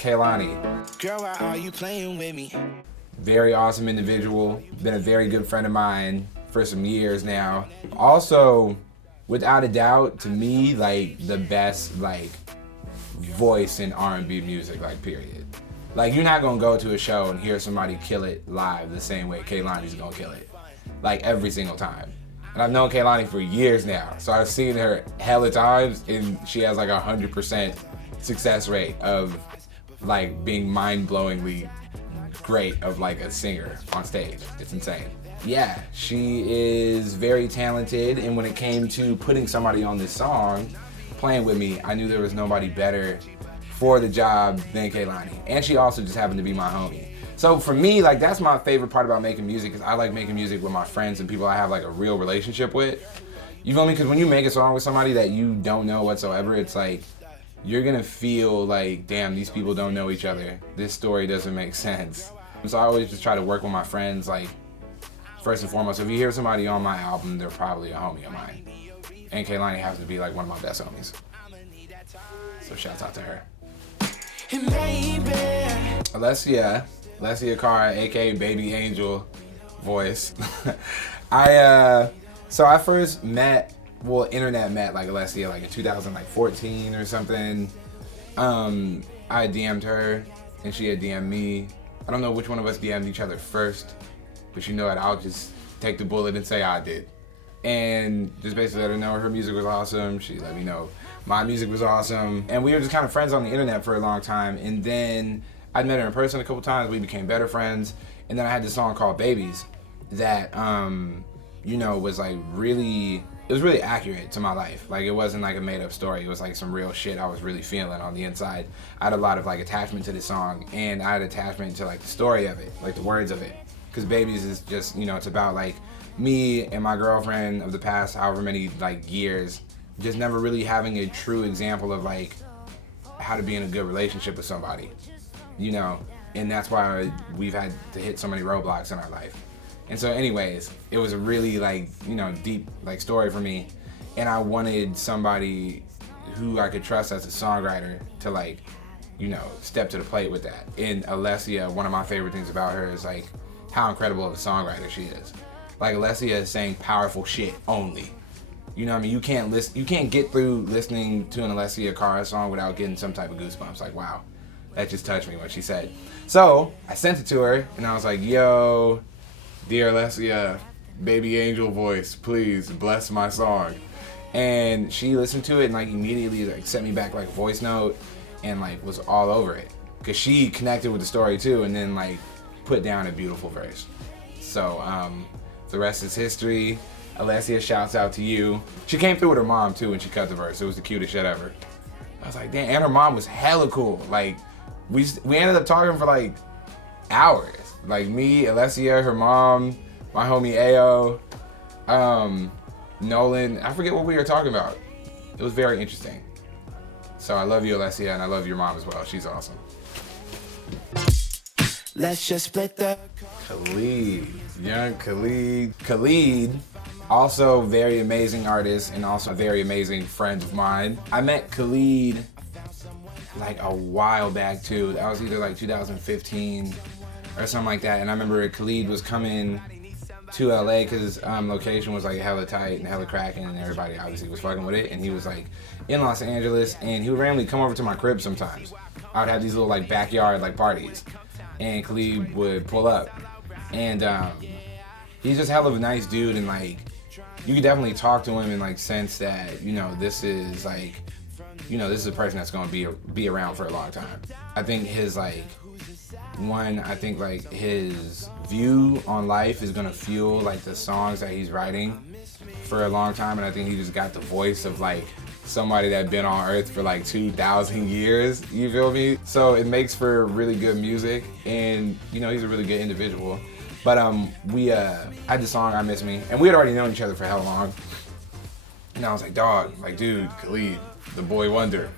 Kehlani. Girl, why are you playing with me? Very awesome individual. Been a very good friend of mine for some years now. Also, without a doubt, to me, like the best like voice in R&B music, like period. Like you're not gonna go to a show and hear somebody kill it live the same way Kehlani's gonna kill it. Like every single time. And I've known Kehlani for years now, so I've seen her hella times, and she has like 100% success rate of like being mind-blowingly great of like a singer on stage. It's insane. Yeah, she is very talented, and when it came to putting somebody on this song, Playinwitme, I knew there was nobody better for the job than Kehlani. And she also just happened to be my homie. So for me, like that's my favorite part about making music, is I like making music with my friends and people I have like a real relationship with. You feel me? Because when you make a song with somebody that you don't know whatsoever, it's like, you're gonna feel like, damn, these people don't know each other. This story doesn't make sense. So I always just try to work with my friends, like, first and foremost, if you hear somebody on my album, they're probably a homie of mine. And Kehlani happens to be like one of my best homies. So shouts out to her. Alessia Cara, aka Baby Angel voice. So I first met, well, internet met like Alessia like in 2014 or something. I DM'd her and she had DM'd me. I don't know which one of us DM'd each other first, but you know what, I'll just take the bullet and say I did. And just basically let her know her music was awesome. She let me know my music was awesome. And we were just kind of friends on the internet for a long time. And then I'd met her in person a couple times. We became better friends. And then I had this song called Babies that, you know, was like really, it was really accurate to my life. Like it wasn't like a made up story. It was like some real shit I was really feeling on the inside. I had a lot of like attachment to this song, and I had attachment to like the story of it, like the words of it. Cause Babies is just, you know, it's about like me and my girlfriend of the past however many like years, just never really having a true example of like how to be in a good relationship with somebody, you know? And that's why we've had to hit so many roadblocks in our life. And so anyways, it was a really like, you know, deep like story for me. And I wanted somebody who I could trust as a songwriter to like, you know, step to the plate with that. And Alessia, one of my favorite things about her is like how incredible of a songwriter she is. Like Alessia is saying powerful shit only. You know what I mean? You can't get through listening to an Alessia Cara song without getting some type of goosebumps. Like, wow, that just touched me what she said. So I sent it to her and I was like, yo, dear Alessia, baby angel voice, please bless my song. And she listened to it and like immediately like sent me back like a voice note and like was all over it. Cause she connected with the story too and then like put down a beautiful verse. So the rest is history. Alessia, shouts out to you. She came through with her mom too when she cut the verse. It was the cutest shit ever. I was like, damn, and her mom was hella cool. Like we ended up talking for like hours. Like me, Alessia, her mom, my homie Ayo, Nolan. I forget what we were talking about. It was very interesting. So I love you, Alessia, and I love your mom as well. She's awesome. Let's just split the Khalid, young Khalid. Khalid, also very amazing artist and also a very amazing friend of mine. I met Khalid like a while back too. That was either like 2015 or something like that. And I remember Khalid was coming to LA because location was like hella tight and hella cracking and everybody obviously was fucking with it. And he was like in Los Angeles and he would randomly come over to my crib sometimes. I would have these little like backyard like parties and Khalid would pull up. And he's just hell of a nice dude and like you could definitely talk to him and like sense that, you know, this is like, you know, this is a person that's gonna be around for a long time. I think his like, I think like his view on life is gonna fuel like the songs that he's writing for a long time, and I think he just got the voice of like somebody that been on earth for like 2,000 years, you feel me? So it makes for really good music, and you know, he's a really good individual. But we had the song I Miss Me, and we had already known each other for hell long. And I was like, dog, like dude, Khalid, the boy wonder,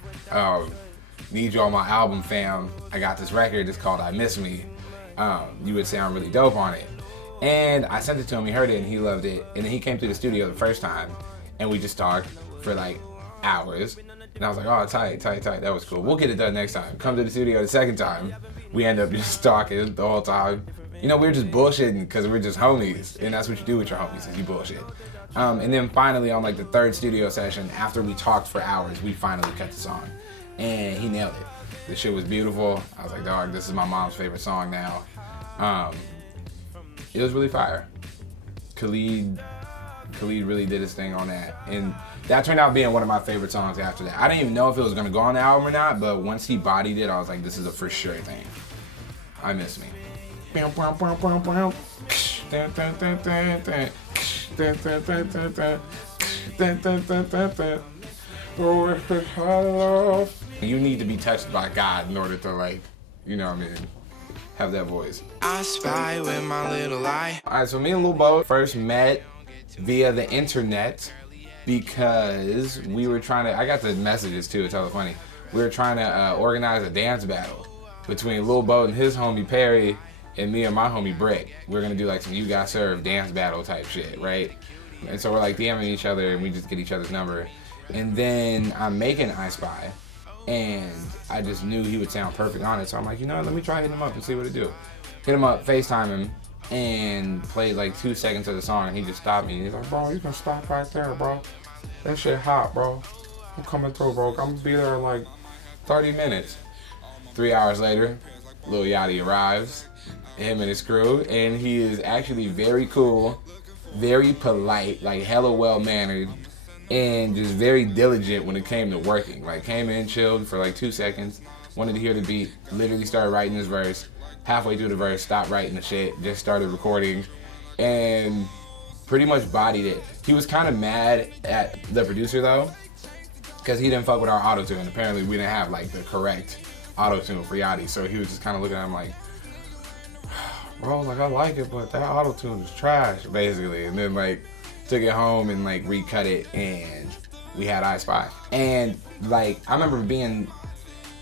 need you on my album, fam. I got this record, it's called I Miss Me. You would sound really dope on it. And I sent it to him, he heard it and he loved it. And then he came to the studio the first time and we just talked for like hours. And I was like, oh, tight. That was cool. We'll get it done next time. Come to the studio the second time. We end up just talking the whole time. You know, we were just bullshitting because we're just homies. And that's what you do with your homies, is you bullshit. And then finally, on like the third studio session, after we talked for hours, we finally cut the song. And he nailed it. The shit was beautiful. I was like, dog, this is my mom's favorite song now. It was really fire. Khalid really did his thing on that. And that turned out being one of my favorite songs after that. I didn't even know if it was going to go on the album or not, but once he bodied it, I was like, this is a for sure thing. I Miss Me. You need to be touched by God in order to, like, you know what I mean, have that voice. I spy with my little eye. Alright, so me and Lil Bo first met via the internet because we were trying to, I got the messages too, it's hella funny. We were trying to organize a dance battle between Lil Bo and his homie Perry and me and my homie Brick. We were gonna do like some You Got Served dance battle type shit, right? And so we're like DMing each other and we just get each other's number. And then I'm making I Spy and I just knew he would sound perfect on it. So I'm like, you know what, let me try hitting him up and see what it do. Hit him up, FaceTime him, and played like 2 seconds of the song and he just stopped me. He's like, bro, you can stop right there, bro. That shit hot, bro. I'm coming through, bro. I'm gonna be there in like 30 minutes. 3 hours later, Lil Yachty arrives, him and his crew, and he is actually very cool, very polite, like hella well-mannered, and just very diligent when it came to working. Like, came in, chilled for like 2 seconds, wanted to hear the beat, literally started writing his verse. Halfway through the verse, stopped writing the shit, just started recording, and pretty much bodied it. He was kind of mad at the producer though, because he didn't fuck with our auto-tune. Apparently we didn't have like the correct auto-tune for Yachty, so he was just kind of looking at him like, bro, like I like it, but that auto-tune is trash, basically. And then like took it home and like recut it, and we had I Spy. And like I remember being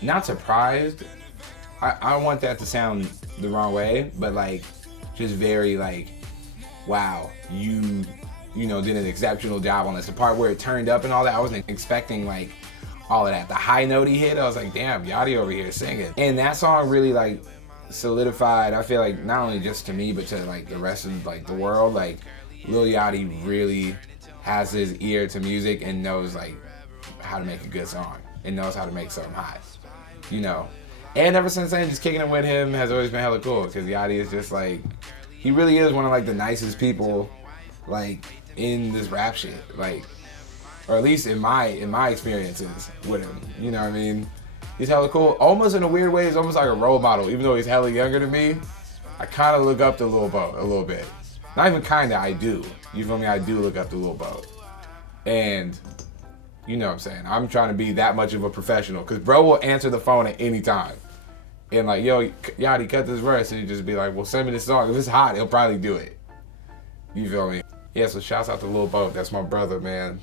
not surprised. I don't want that to sound the wrong way, but like just very like, wow, you know, did an exceptional job on this. The part where it turned up and all that, I wasn't expecting like all of that. The high note he hit, I was like, damn, Yachty over here singing. And that song really like solidified, I feel like, not only just to me, but to like the rest of like the world. Like Lil Yachty really has his ear to music and knows like how to make a good song and knows how to make something hot, you know. And ever since then, just kicking it with him has always been hella cool, because Yachty is just like, he really is one of like the nicest people like in this rap shit, like, or at least in my experiences with him, you know what I mean? He's hella cool. Almost in a weird way, he's almost like a role model. Even though he's hella younger than me, I kind of look up to Lil Bo a little bit. Not even kinda, I do. You feel me? I do look up to Lil Bo. And you know what I'm saying? I'm trying to be that much of a professional, because bro will answer the phone at any time. And like, yo, Yachty, cut this verse. And he just be like, well, send me this song. If it's hot, he'll probably do it. You feel me? Yeah, so shouts out to Lil Bo. That's my brother, man.